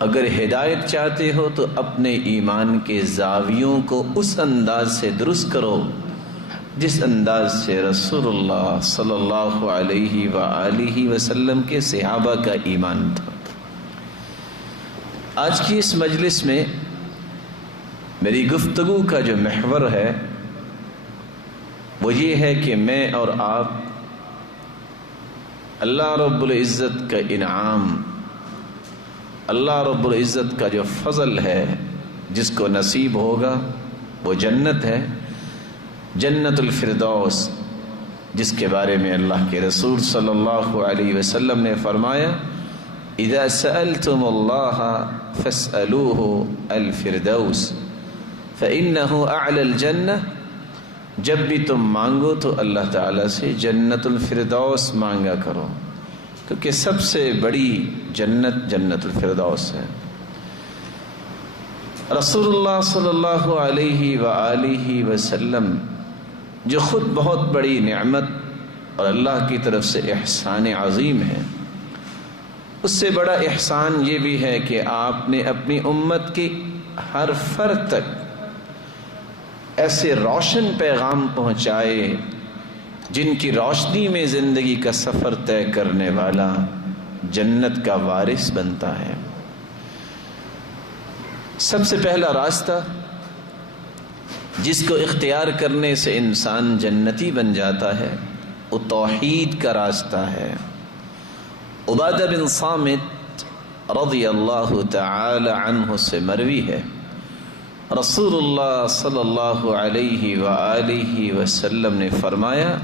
اگر ہدایت چاہتے ہو تو اپنے ایمان کے زاویوں کو اس انداز سے درست کرو جس انداز سے رسول اللہ صلی اللہ علیہ وآلہ وسلم کے صحابہ کا ایمان تھا۔ آج کی اس مجلس میں میری گفتگو کا جو محور ہے وہ یہ ہے کہ میں اور آپ اللہ رب العزت کا انعام، اللہ رب العزت کا جو فضل ہے جس کو نصیب ہوگا وہ جنت ہے، جنت الفردوس، جس کے بارے میں اللہ کے رسول صلی اللہ علیہ وسلم نے فرمایا اذا سألتم اللہ فاسألوه الفردوس فإنه اعلی الجنہ، جب بھی تم مانگو تو اللہ تعالیٰ سے جنت الفردوس مانگا کرو، کیونکہ سب سے بڑی جنت جنت الفردوس ہے۔ رسول اللہ صلی اللہ علیہ وآلہ وسلم جو خود بہت بڑی نعمت اور اللہ کی طرف سے احسان عظیم ہے، اس سے بڑا احسان یہ بھی ہے کہ آپ نے اپنی امت کی ہر فرد تک ایسے روشن پیغام پہنچائے جن کی روشنی میں زندگی کا سفر طے کرنے والا جنت کا وارث بنتا ہے۔ سب سے پہلا راستہ جس کو اختیار کرنے سے انسان جنتی بن جاتا ہے وہ توحید کا راستہ ہے۔ عبادہ بن صامت رضی اللہ تعالی عنہ سے مروی ہے، رسول اللہ صلی اللہ علیہ وآلہ وسلم نے فرمایا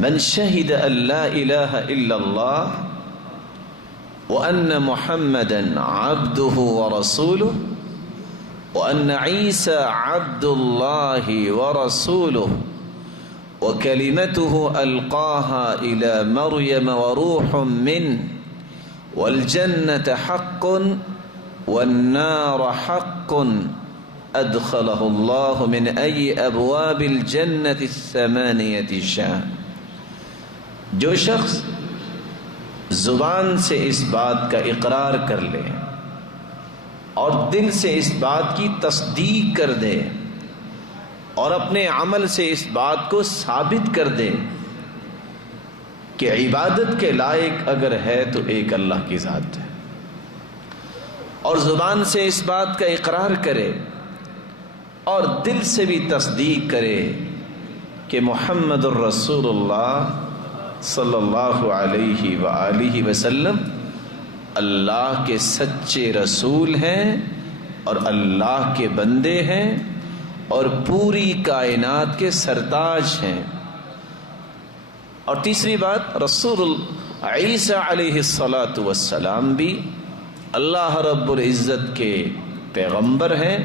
من شہد ان لا الہ الا اللہ وان محمدا عبدہ ورسولہ وان عیسی عبد اللہ ورسولہ وکلمتہ القاها الى مریم وروح منہ والجنة حق والنار حق ادخلہ اللہ من ای ابواب الجنة الثمانیة شاء۔ جو شخص زبان سے اس بات کا اقرار کر لے اور دل سے اس بات کی تصدیق کر دے اور اپنے عمل سے اس بات کو ثابت کر دے کہ عبادت کے لائق اگر ہے تو ایک اللہ کی ذات ہے، اور زبان سے اس بات کا اقرار کرے اور دل سے بھی تصدیق کرے کہ محمد الرسول اللہ صلی اللہ علیہ وآلہ وسلم اللہ کے سچے رسول ہیں اور اللہ کے بندے ہیں اور پوری کائنات کے سرتاج ہیں۔ اور تیسری بات، رسول عیسیٰ علیہ الصلاۃ والسلام بھی اللہ رب العزت کے پیغمبر ہیں،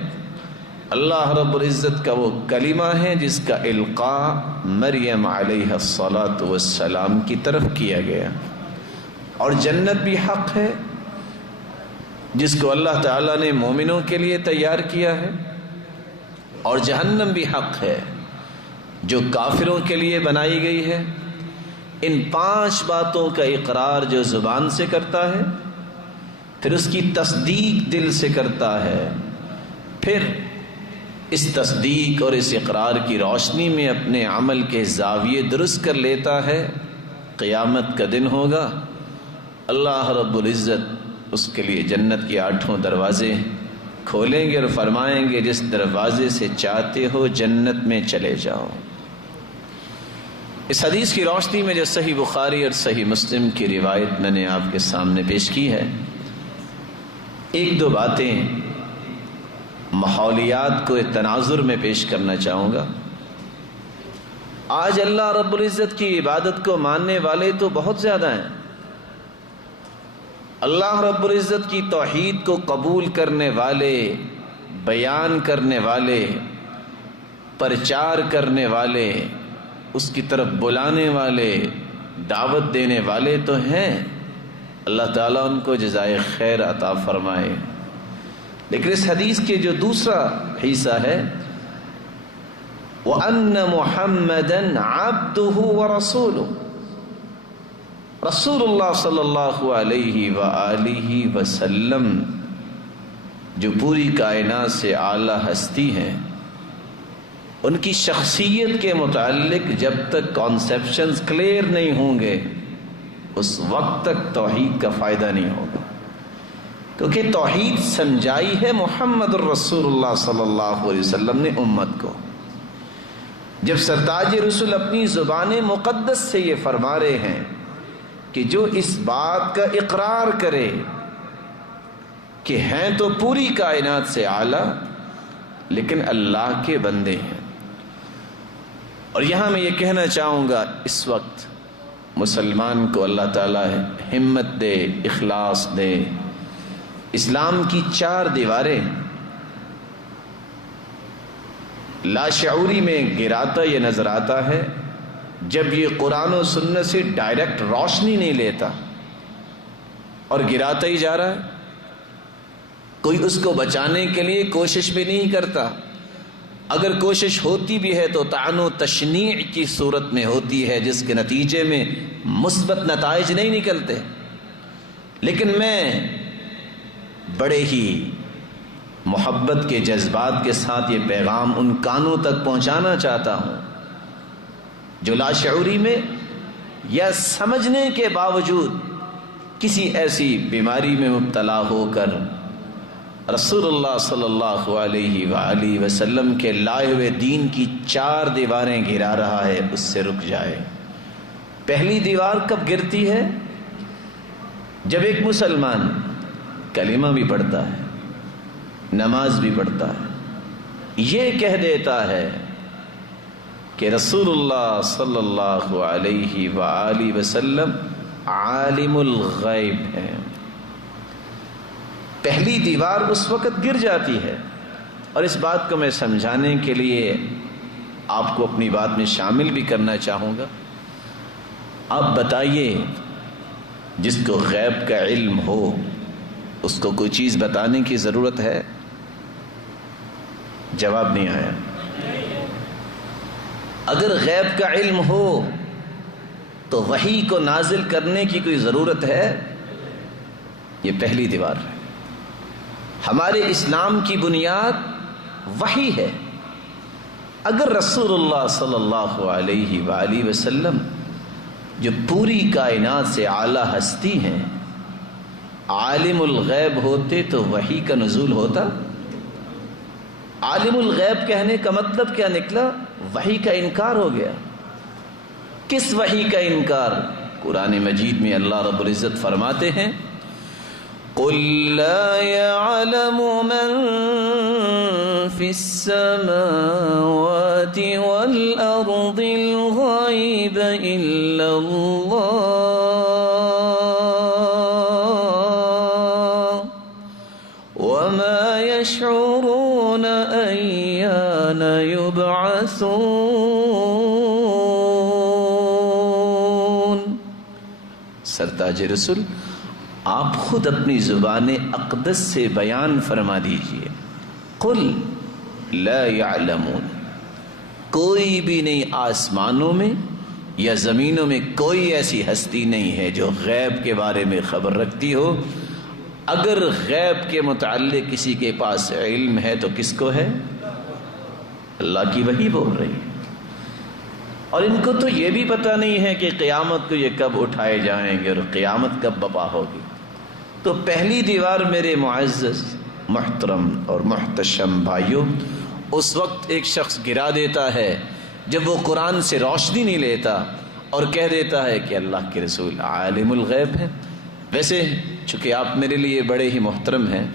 اللہ رب العزت کا وہ کلمہ ہے جس کا القاء مریم علیہ الصلاۃ والسلام کی طرف کیا گیا، اور جنت بھی حق ہے جس کو اللہ تعالیٰ نے مومنوں کے لیے تیار کیا ہے، اور جہنم بھی حق ہے جو کافروں کے لیے بنائی گئی ہے۔ ان 5 باتوں کا اقرار جو زبان سے کرتا ہے، پھر اس کی تصدیق دل سے کرتا ہے، پھر اس تصدیق اور اس اقرار کی روشنی میں اپنے عمل کے زاویے درست کر لیتا ہے، قیامت کا دن ہوگا، اللہ رب العزت اس کے لیے جنت کے 8 دروازے کھولیں گے اور فرمائیں گے جس دروازے سے چاہتے ہو جنت میں چلے جاؤ۔ اس حدیث کی روشنی میں جو صحیح بخاری اور صحیح مسلم کی روایت میں نے آپ کے سامنے پیش کی ہے، 1-2 باتیں ماحولیات کو تناظر میں پیش کرنا چاہوں گا۔ آج اللہ رب العزت کی عبادت کو ماننے والے تو بہت زیادہ ہیں، اللہ رب العزت کی توحید کو قبول کرنے والے، بیان کرنے والے، پرچار کرنے والے، اس کی طرف بلانے والے، دعوت دینے والے تو ہیں، اللہ تعالیٰ ان کو جزائے خیر عطا فرمائے۔ لیکن اس حدیث کے جو دوسرا حصہ ہے، وَأَنَّ مُحَمَّدًا عَبْدُهُ وَرَسُولُهُ، رسول اللہ صلی اللہ علیہ وآلہ وسلم جو پوری کائنات سے اعلیٰ ہستی ہیں، ان کی شخصیت کے متعلق جب تک کانسیپشنز کلیئر نہیں ہوں گے اس وقت تک توحید کا فائدہ نہیں ہوگا، کیونکہ توحید سمجھائی ہے محمد الرسول اللہ صلی اللہ علیہ وسلم نے امت کو۔ جب سرتاج رسول اپنی زبان مقدس سے یہ فرما رہے ہیں کہ جو اس بات کا اقرار کرے کہ ہیں تو پوری کائنات سے اعلیٰ لیکن اللہ کے بندے ہیں۔ اور یہاں میں یہ کہنا چاہوں گا، اس وقت مسلمان کو اللہ تعالیٰ ہمت دے، اخلاص دے۔ اسلام کی 4 دیواریں لاشعوری میں گراتا یہ نظر آتا ہے جب یہ قرآن و سنت سے ڈائریکٹ روشنی نہیں لیتا اور گراتا ہی جا رہا ہے، کوئی اس کو بچانے کے لیے کوشش بھی نہیں کرتا۔ اگر کوشش ہوتی بھی ہے تو طعن و تشنیع کی صورت میں ہوتی ہے، جس کے نتیجے میں مثبت نتائج نہیں نکلتے۔ لیکن میں بڑے ہی محبت کے جذبات کے ساتھ یہ پیغام ان کانوں تک پہنچانا چاہتا ہوں جو لاشعوری میں یا سمجھنے کے باوجود کسی ایسی بیماری میں مبتلا ہو کر رسول اللہ صلی اللہ علیہ وآلہ وسلم کے لائے ہوئے دین کی 4 دیواریں گرا رہا ہے، اس سے رک جائے۔ پہلی دیوار کب گرتی ہے؟ جب ایک مسلمان کلمہ بھی پڑھتا ہے، نماز بھی پڑھتا ہے، یہ کہہ دیتا ہے کہ رسول اللہ صلی اللہ علیہ وآلہ وسلم عالم الغیب ہے۔ پہلی دیوار اس وقت گر جاتی ہے۔ اور اس بات کو میں سمجھانے کے لیے آپ کو اپنی بات میں شامل بھی کرنا چاہوں گا۔ آپ بتائیے، جس کو غیب کا علم ہو اس کو کوئی چیز بتانے کی ضرورت ہے؟ جواب نہیں آیا۔ اگر غیب کا علم ہو تو وحی کو نازل کرنے کی کوئی ضرورت ہے؟ یہ پہلی دیوار ہے۔ ہمارے اسلام کی بنیاد وحی ہے۔ اگر رسول اللہ صلی اللہ علیہ وآلہ وسلم جو پوری کائنات سے اعلیٰ ہستی ہیں عالم الغیب ہوتے تو وحی کا نزول ہوتا؟ عالم الغیب کہنے کا مطلب کیا نکلا؟ وحی کا انکار ہو گیا۔ کس وحی کا انکار؟ قرآن مجید میں اللہ رب العزت فرماتے ہیں قُلْ لَا يَعْلَمُ مَنْ فِي السَّمَاوَاتِ وَالْأَرْضِ الْغَيْبَ إِلَّا اللَّهُ وَمَا يَشْعُرُونَ أَيَّانَ يُبْعَثُونَ۔ سرتاج رسول آپ خود اپنی زبان اقدس سے بیان فرما دیجئے، قل لا يعلمون، کوئی بھی نہیں آسمانوں میں یا زمینوں میں کوئی ایسی ہستی نہیں ہے جو غیب کے بارے میں خبر رکھتی ہو۔ اگر غیب کے متعلق کسی کے پاس علم ہے تو کس کو ہے؟ اللہ کی وحی بول رہی ہے۔ اور ان کو تو یہ بھی پتہ نہیں ہے کہ قیامت کو یہ کب اٹھائے جائیں گے اور قیامت کب برپا ہوگی۔ تو پہلی دیوار میرے معزز محترم اور محتشم بھائیوں اس وقت ایک شخص گرا دیتا ہے جب وہ قرآن سے روشنی نہیں لیتا اور کہہ دیتا ہے کہ اللہ کے رسول عالم الغیب ہے۔ ویسے چونکہ آپ میرے لیے بڑے ہی محترم ہیں،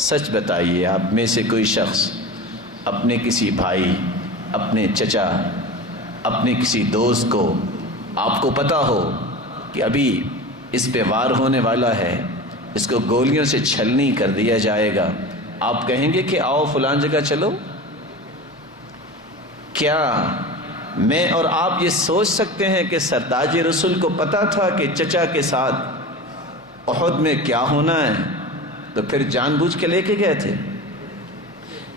سچ بتائیے آپ میں سے کوئی شخص اپنے کسی بھائی، اپنے چچا، اپنے کسی دوست کو آپ کو پتہ ہو کہ ابھی اس پہ وار ہونے والا ہے، اس کو گولیوں سے چھلنی کر دیا جائے گا، آپ کہیں گے کہ آؤ فلان جگہ چلو؟ کیا میں اور آپ یہ سوچ سکتے ہیں کہ سرتاج رسول کو پتہ تھا کہ چچا کے ساتھ احد میں کیا ہونا ہے تو پھر جان بوجھ کے لے کے گئے تھے؟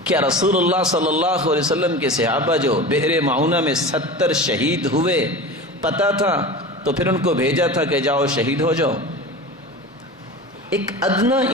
کیا رسول اللہ صلی اللہ علیہ وسلم کے صحابہ جو بئر معونہ میں 70 شہید ہوئے پتہ تھا تو پھر ان کو بھیجا تھا کہ جاؤ شہید ہو جاؤ؟ ایک ادنا